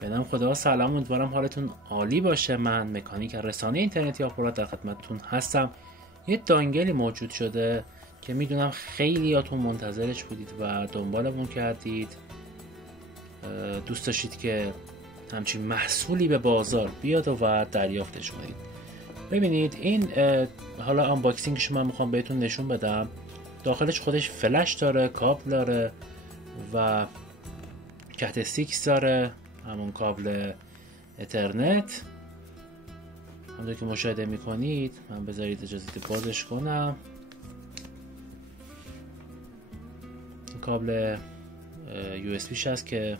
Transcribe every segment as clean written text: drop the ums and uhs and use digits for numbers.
به نام خدا سلام، امیدوارم حالتون عالی باشه. من مکانیک رسانه اینترنتی آپورات در خدمتتون هستم. یه دانگلی موجود شده که میدونم خیلیاتون منتظرش بودید و دنبالمون کردید، دوست داشتید که همچین محصولی به بازار بیاد و دریافتش کنید. ببینید این حالا آنباکسینگش من میخوام بهتون نشون بدم. داخلش خودش فلش داره، کابل داره و کت 6 داره، همون کابل اترنت. همونطور که مشاهده میکنید، من بذارید اجازه بازش کنم. کابل USB هست که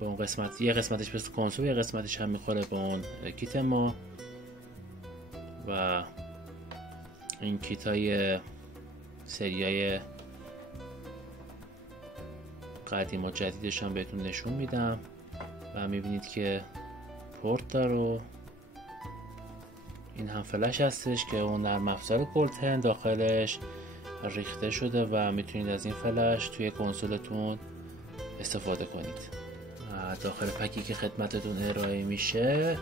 به اون قسمت، یه قسمتش به کنسول، یه قسمتش هم میخوره به اون کیت ما و این کیت های سریای قدیم و جدیدش هم بهتون نشون میدم و میبینید که پورت داره. این هم فلش هستش که اون نرم افزار گلدن داخلش ریخته شده و میتونید از این فلش توی کنسولتون استفاده کنید. داخل پکی که خدمتتون ارائه میشه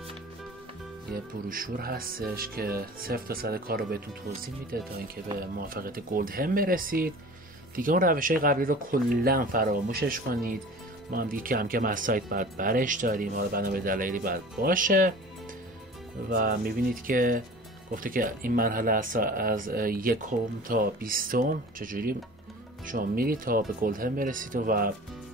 یه بروشور هستش که 0 تا 100 کار رو بهتون توضیح میده تا اینکه به موفقیت گلدن برسید. دیگه اون روش‌های قبلی رو کلا فراموشش کنید. ما هم دیگه کم کم از سایت بعد برش داریم، حالا بنا به دلایلی بعد باشه. و میبینید که گفته که این مرحله از 1 تا 20 چجوری شما میرید تا به گلدن برسید و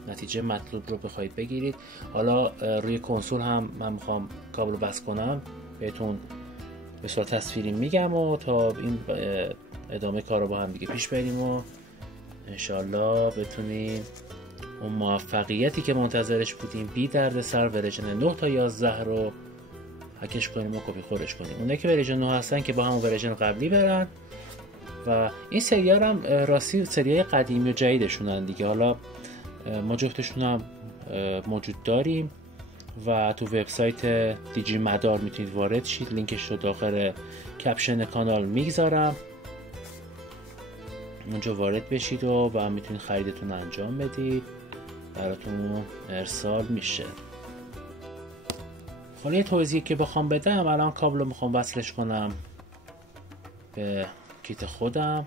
نتیجه مطلوب رو بخواید بگیرید. حالا روی کنسول هم من میخوام کابل رو بس کنم، بهتون به صورت تصویری میگم و تا این ادامه کار رو با هم دیگه پیش بریم و انشالله بتونیم اون موفقیتی که منتظرش بودیم بی درد سر ورژن 9 تا 11 رو هکش کنیم و کپی خورش کنیم. اونایی که ورژن 9 هستن که با همون ورژن قبلی برن و این سریال هم راستی سریای قدیمی و جدیدشونن دیگه. حالا ما جفتشون هم موجود داریم و تو وبسایت دیجی مدار میتونید وارد شید. لینکش رو داخل کپشن کانال میگذارم، اونجا وارد بشید و میتونید خریدتون انجام بدید، براتون ارسال میشه. حالا یه توضیحی که بخوام بدم، الان کابل رو میخوام وصلش کنم به کیت خودم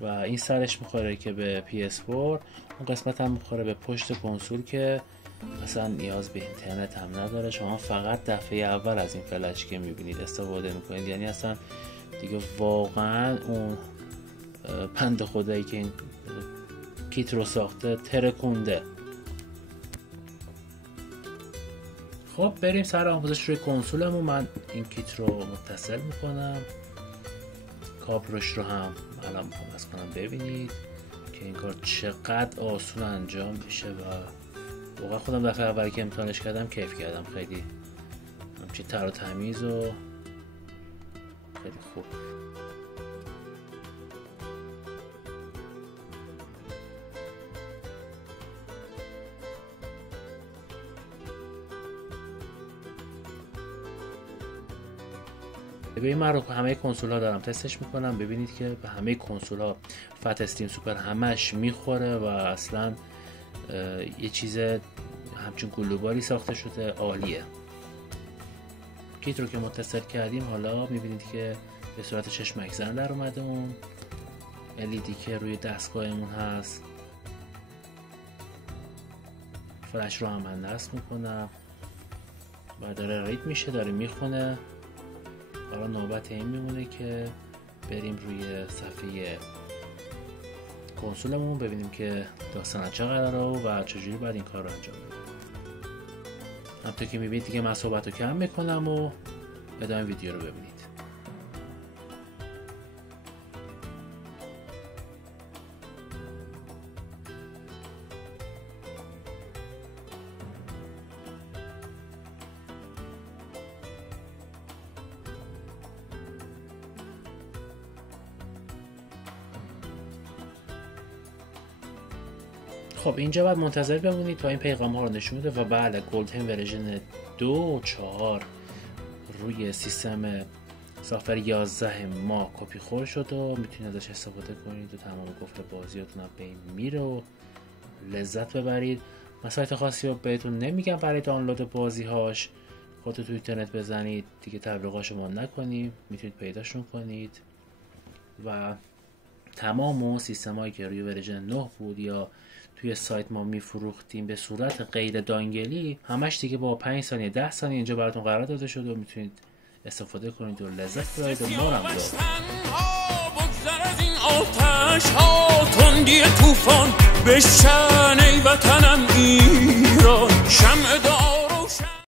و این سرش میخوره که به PS4، اون قسمت هم میخوره به پشت کنسول که اصلا نیاز به اینترنت هم نداره. شما فقط دفعه اول از این فلش که میبینید استفاده میکنید، یعنی اصلا دیگه واقعا اون بنده خدایی که این کیت رو ساخته ترکونده. خب بریم سر آموزش روی کنسولمون. من این کیت رو متصل میکنم، کابلش رو هم الان میخوام بس کنم ببینید که این کار چقدر آسون انجام میشه و واقعا خودم دفعه اولی که امتحانش کردم کیف کردم. خیلی همچین تر و تمیز و خیلی خوب. ببین من رو همه کنسول ها دارم تستش میکنم، ببینید که به همه کنسول ها فت استیم سوپر همش میخوره و اصلا یه چیز همچون گلوبالی ساخته شده، عالیه. کیت رو که متصل کردیم حالا میبینید که به صورت چشمک زن در اومده. اون LED که روی دستگاهمون هست، فلش رو هم من نصب میکنم و داره رید میشه، داره میخونه. حالا نوبت این میمونه که بریم روی صفحه کنسولمون ببینیم که داستان چه قراره و چجوری باید این کار رو انجام بدیم. همونطور که میبینید دیگه من صحبت رو کم میکنم و ادامه ویدیو رو ببینید. خب اینجا باید منتظر بمونید تا این پیغام ها رو نشون میده و بله گلدن ورژن 2 و 4 روی سیستم سافر 11 ما کپی خور شد و میتونید ازش استفاده کنید و تمام قفل بازیاتون هم به این میره و لذت ببرید. من سایت خاصی رو بهتون نمیگم برای دانلود بازی هاش، خودتون تو اینترنت بزنید دیگه، تبلیغاشو ما نکنیم، میتونید پیداشون کنید. و تمام اون سیستمایی که روی ورژن 9 بود یا توی سایت ما میفروختیم به صورت غیر دانگلی، همش دیگه با 5 ثانیه 10 ثانیه اینجا براتون قرار داده شده و میتونید استفاده کنید و لذت ببرید و ما هم آتش ها تندی طوفان بشکن ای وطنم ایران، شمع دار